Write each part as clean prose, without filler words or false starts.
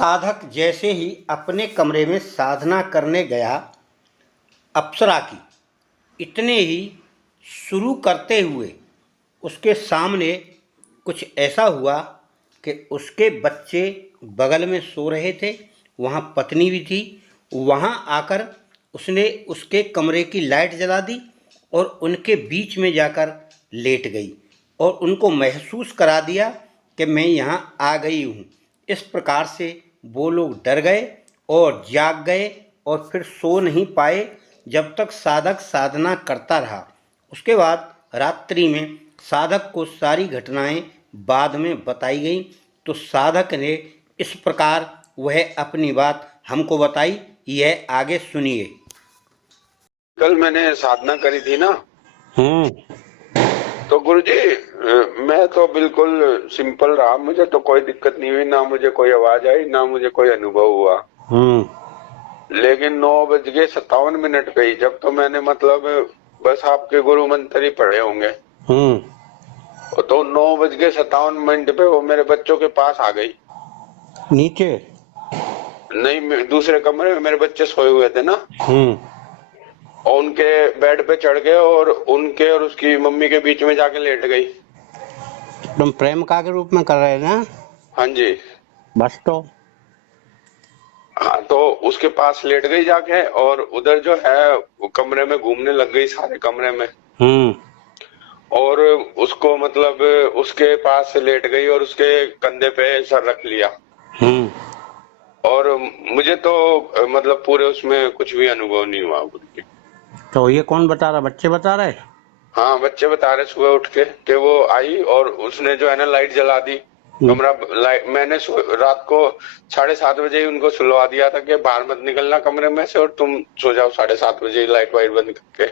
साधक जैसे ही अपने कमरे में साधना करने गया, अप्सरा की, इतने ही शुरू करते हुए उसके सामने कुछ ऐसा हुआ कि उसके बच्चे बगल में सो रहे थे, वहाँ पत्नी भी थी। वहाँ आकर उसने उसके कमरे की लाइट जला दी और उनके बीच में जाकर लेट गई और उनको महसूस करा दिया कि मैं यहाँ आ गई हूँ। इस प्रकार से वो लोग डर गए और जाग गए और फिर सो नहीं पाए जब तक साधक साधना करता रहा। उसके बाद रात्रि में साधक को सारी घटनाएं बाद में बताई गई, तो साधक ने इस प्रकार वह अपनी बात हमको बताई। यह आगे सुनिए। कल मैंने साधना करी थी ना, तो गुरुजी मैं तो बिल्कुल सिंपल रहा, मुझे तो कोई दिक्कत नहीं हुई, ना मुझे कोई आवाज आई, ना मुझे कोई अनुभव हुआ। लेकिन 9:57 पे ही जब तो मैंने मतलब बस आपके गुरु मंत्र ही पढ़े होंगे, तो 9:57 पे वो मेरे बच्चों के पास आ गई। नीचे नहीं, दूसरे कमरे में मेरे बच्चे सोए हुए थे ना, और उनके बेड पे चढ़ गए और उनके और उसकी मम्मी के बीच में जाके लेट गई। तुम प्रेम का के रूप में कर रहे ना? हाँ जी। बस तो हाँ, तो उसके पास लेट गई जाके और उधर जो है वो कमरे में घूमने लग गई, सारे कमरे में। और उसको मतलब उसके पास से लेट गई और उसके कंधे पे सर रख लिया। और मुझे तो मतलब पूरे उसमें कुछ भी अनुभव नहीं हुआ गुरु जी। तो ये कौन बता रहा? बच्चे बता रहे? हाँ, बच्चे बता रहे सुबह उठ के कि वो आई और उसने जो है ना लाइट जला दी कमरा। मैंने रात को 7:30 बजे ही उनको सुलवा दिया था कि बाहर मत निकलना कमरे में से और तुम सो जाओ 7:30 बजे लाइट वाइट बंद करके।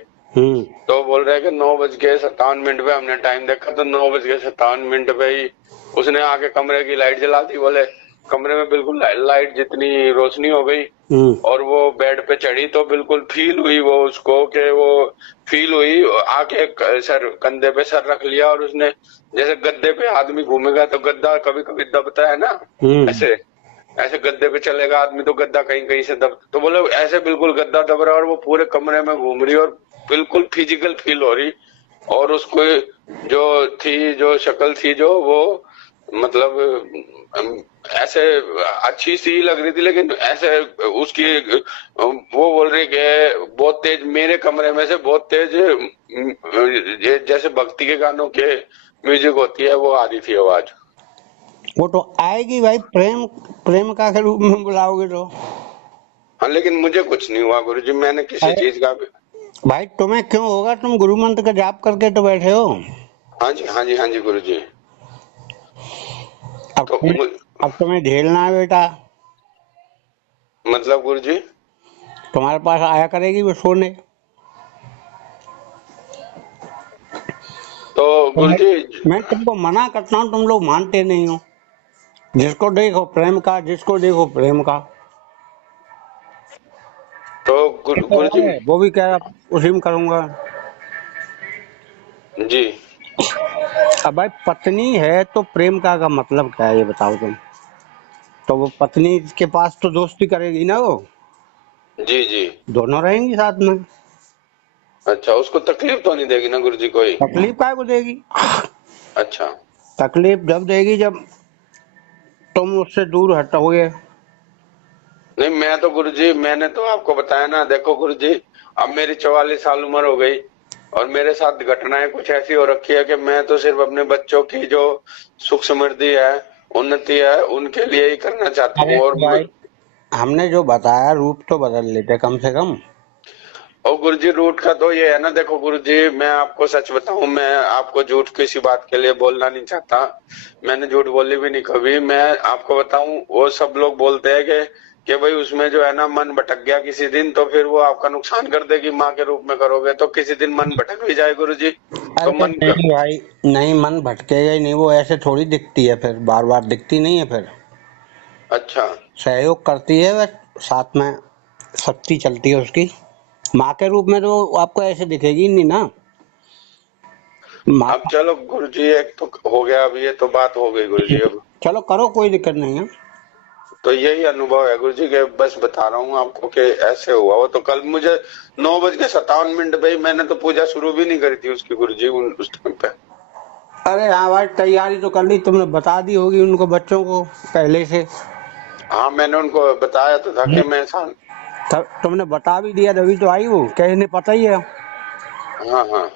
तो बोल रहे हैं कि 9:57 पे हमने टाइम देखा तो 9:57 पे ही उसने आके कमरे की लाइट जला दी। बोले कमरे में बिल्कुल लाइट जितनी रोशनी हो गई और वो बेड पे चढ़ी तो बिल्कुल फील हुई वो उसको कि वो फील हुई आके सर कंधे पे सर रख लिया और उसने जैसे गद्दे पे आदमी घूमेगा तो गद्दा कभी कभी दबता है ना, ऐसे ऐसे गद्दे पे चलेगा आदमी तो गद्दा कहीं कहीं से दब, तो बोले ऐसे बिल्कुल गद्दा दब रहा और वो पूरे कमरे में घूम रही और बिल्कुल फिजिकल फील हो रही। और उसको जो शक्ल थी जो वो मतलब ऐसे अच्छी सी लग रही थी, लेकिन ऐसे उसकी वो बोल रही कि बहुत तेज मेरे कमरे में से बहुत तेज जैसे भक्ति के गानों के म्यूजिक होती है वो आ रही थी आवाज। वो तो आएगी भाई, प्रेम प्रेम का के रूप में बुलाओगे तो। हाँ, लेकिन मुझे कुछ नहीं हुआ गुरुजी, मैंने किसी चीज का भी। भाई तुम्हें क्यों होगा? तुम गुरु मंत्र का जाप करके तो बैठे हो। हाँ जी, हाँ जी, हाँ जी गुरुजी। अब तो अब तुम्हें झेलना है बेटा। मतलब गुरुजी तुम्हारे पास आया करेगी वो सोने। तो गुरुजी मैं तुमको मना करता हूँ, तुम लोग मानते नहीं हो। जिसको देखो प्रेम का, जिसको देखो प्रेम का। तो गुरुजी वो भी कह रहा उसी में करूंगा। जी। अब भाई पत्नी है तो प्रेम का मतलब क्या है ये बताओ तुम। तो वो पत्नी के पास तो दोस्ती करेगी ना वो। जी जी। दोनों रहेंगी साथ में। अच्छा, उसको तकलीफ तो नहीं देगी ना गुरुजी कोई? तकलीफ काय को देगी? अच्छा। तकलीफ जब देगी जब तुम उससे दूर हटोगे। नहीं, मैं तो गुरुजी मैंने तो आपको बताया ना, देखो गुरुजी अब मेरी 44 साल उम्र हो गई और मेरे साथ घटनाएं कुछ ऐसी हो रखी है कि मैं तो सिर्फ अपने बच्चों की जो सुख समृद्धि है, उन्नति है, उनके लिए ही करना चाहता हूँ। और भाई हमने जो बताया रूप तो बदल लेते कम से कम। और गुरुजी रूट का तो ये है ना, देखो गुरुजी मैं आपको सच बताऊं, मैं आपको झूठ किसी बात के लिए बोलना नहीं चाहता, मैंने झूठ बोली भी नहीं कभी। मैं आपको बताऊं वो सब लोग बोलते हैं कि भाई उसमें जो है ना मन भटक गया किसी दिन तो फिर वो आपका नुकसान कर देगी, माँ के रूप में करोगे तो किसी दिन मन भटक भी जाए गुरुजी तो अरे नहीं भाई, नहीं मन भटकेगा ही नहीं। वो ऐसे थोड़ी दिखती है, फिर बार बार दिखती नहीं है फिर। अच्छा। सहयोग करती है वह, साथ में शक्ति चलती है उसकी। माँ के रूप में तो आपको ऐसे दिखेगी नहीं ना। अब चलो गुरुजी एक तो हो गया, अब ये तो बात हो गई गुरुजी। अब चलो करो, कोई दिक्कत नहीं है। तो यही अनुभव है गुरुजी के, बस बता रहा हूँ आपको कि ऐसे हुआ। वो तो कल मुझे 9:57 पे ही, मैंने तो पूजा शुरू भी नहीं करी थी उसकी गुरुजी उस टाइम पे। अरे हाँ भाई, तैयारी तो कर ली तुमने, बता दी होगी उनको, बच्चों को पहले से। हाँ मैंने उनको बताया तो था कि मैं तब तुमने बता भी दिया तभी तो आई वो, कहने पता ही है। हाँ हाँ।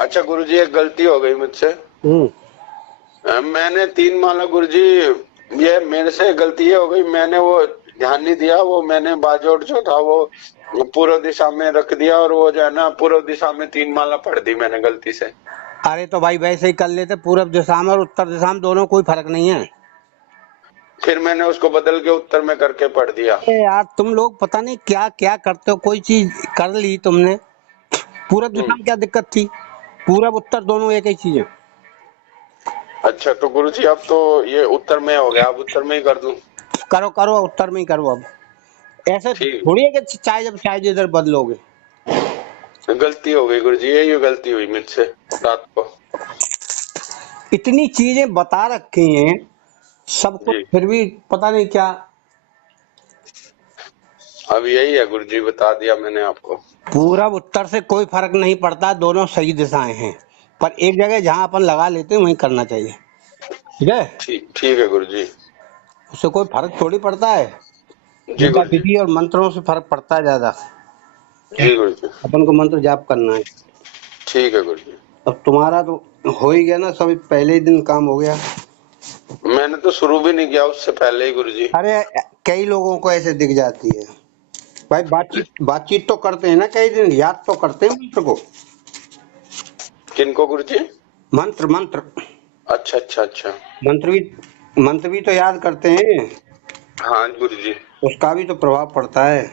अच्छा गुरुजी, एक गलती हो गई मुझसे। मैंने 3 माला गुरुजी, ये मेरे से गलती ये हो गई, मैंने वो ध्यान नहीं दिया, वो मैंने बाजोड़ जो था वो पूर्व दिशा में रख दिया, और वो जो है ना पूर्व दिशा में 3 माला पढ़ दी मैंने गलती से। अरे तो भाई वैसे ही कर लेते, पूरब दिशा में और उत्तर दिशा में दोनों, कोई फर्क नहीं है। फिर मैंने उसको बदल के उत्तर में करके पढ़ दिया। अरे यार तुम लोग पता नहीं क्या क्या करते हो, कोई चीज कर ली तुमने। पूरब दिशा में क्या दिक्कत थी, पूरब उत्तर दोनों एक ही चीज है। अच्छा तो गुरुजी अब तो ये उत्तर में हो गया, अब उत्तर में ही कर दूं? करो करो, उत्तर में ही करो अब। ऐसे ठीक, थोड़ी है कि चाहे जब चाहे इधर बदलोगे। गलती हो गई गुरुजी, यही गलती हुई मुझसे रात को। इतनी चीजें बता रखी हैं सब कुछ, जी फिर भी पता नहीं क्या। अब यही है गुरुजी, बता दिया मैंने आपको। पूरब उत्तर से कोई फर्क नहीं पड़ता, दोनों सही दिशाएं हैं, पर एक जगह जहां अपन लगा लेते हैं वहीं करना चाहिए, ठीक है। ठीक ठीक है गुरुजी। उससे कोई फर्क थोड़ी पड़ता है, जी जितना गुरुजी। विधि और मंत्रों से फर्क पड़ता है ज्यादा। जी गुरुजी। अपन को मंत्र जाप करना है। ठीक है गुरुजी। अब तुम्हारा तो हो ही गया ना, सब पहले ही दिन काम हो गया। मैंने तो शुरू भी नहीं किया उससे पहले ही गुरुजी। अरे कई लोगों को ऐसे दिख जाती है भाई, बातचीत बातचीत तो करते हैं ना कई दिन, याद तो करते हैं मंत्र को। किनको गुरुजी? मंत्र मंत्र अच्छा अच्छा अच्छा। मंत्र भी तो याद करते हैं, हाँ गुरुजी। उसका भी तो प्रभाव पड़ता है।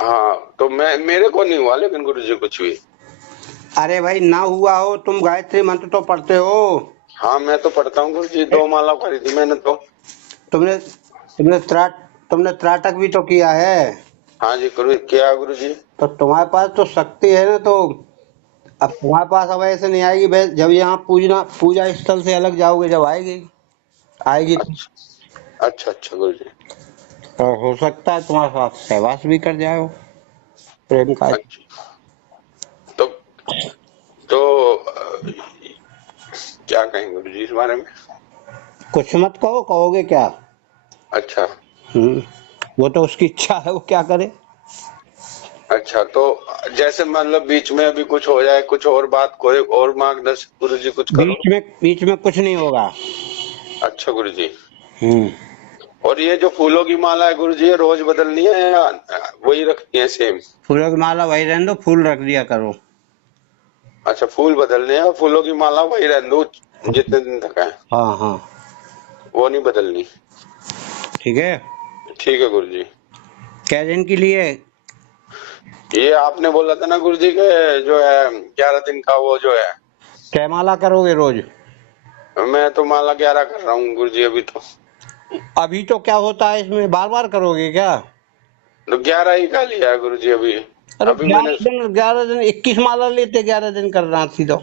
हाँ तो मेरे को नहीं हुआ लेकिन गुरुजी कुछ भी। अरे भाई ना हुआ हो, तुम गायत्री मंत्र तो पढ़ते हो। हाँ मैं तो पढ़ता हूँ गुरुजी, 2 माला करी थी मैंने तो। तुमने तुमने तुमने त्राटक भी तो किया है। हाँ जी गुरु, क्या गुरुजी? तो तुम्हारे पास तो शक्ति है ना, तो अब तुम्हारे पास अब ऐसे नहीं आएगी भाई, जब यहाँ पूजा स्थल से अलग जाओगे जब आएगी आएगी तो। अच्छा अच्छा गुरुजी। तो हो सकता है तुम्हारे साथ सहवास भी कर जाओ, प्रेम का। अच्छा तो क्या कहें गुरुजी इस बारे में? कुछ मत कहो, कहोगे क्या। अच्छा वो तो उसकी इच्छा है, वो क्या करे। अच्छा तो जैसे मतलब बीच में अभी कुछ हो जाए, कुछ और बात, कोई और मार्गदर्शन गुरुजी कुछ करो। बीच में कुछ नहीं होगा। अच्छा गुरुजी। हम्म और ये जो फूलों की माला है गुरुजी, ये रोज बदलनी है या वही रखनी है सेम? फूलों की माला वही रहने दो, फूल रख दिया करो। अच्छा फूल बदलने हैं और फूलों की माला वही रहने दो जितने दिन तक है, हाँ हाँ वो नहीं बदलनी? ठीक है। ठीक है गुरुजी। क्या दिन के लिए? ये आपने बोला था ना गुरुजी के जो है 11 दिन का वो जो है। क्या माला करोगे रोज? मैं तो माला 11 कर रहा हूँ गुरुजी अभी तो। अभी तो क्या होता है इसमें, बार बार करोगे क्या? तो 11 ही का लिया है गुरुजी अभी। अरे अभी मैंने 11 दिन 21 माला लेते, 11 दिन कर रहा थी तो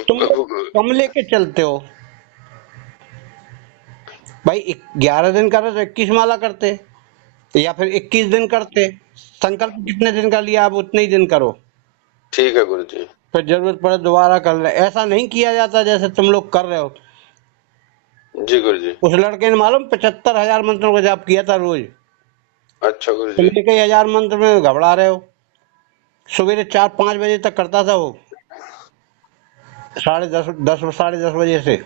तुम कम लेके चलते हो भाई। 11 दिन कर रहे तो 21 माला करते, या फिर 21 दिन करते। संकल्प कितने दिन का लिया, आप उतने ही दिन करो, ठीक है गुरुजी। फिर जरूरत पड़े दोबारा कर ले। ऐसा नहीं किया जाता जैसे तुम लोग कर रहे हो। जी गुरुजी। उस लड़के ने मालूम 75,000 मंत्रों का जाप किया था रोज। अच्छा गुरुजी। तुम कई हजार मंत्र में घबरा रहे हो। सवेरे 4-5 बजे तक करता था वो, 10:30 बजे से।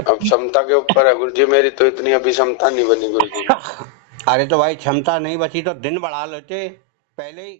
अब क्षमता के ऊपर है गुरुजी, मेरी तो इतनी अभी क्षमता नहीं बनी गुरुजी। अरे तो भाई क्षमता नहीं बची तो दिन बढ़ा लेते पहले ही।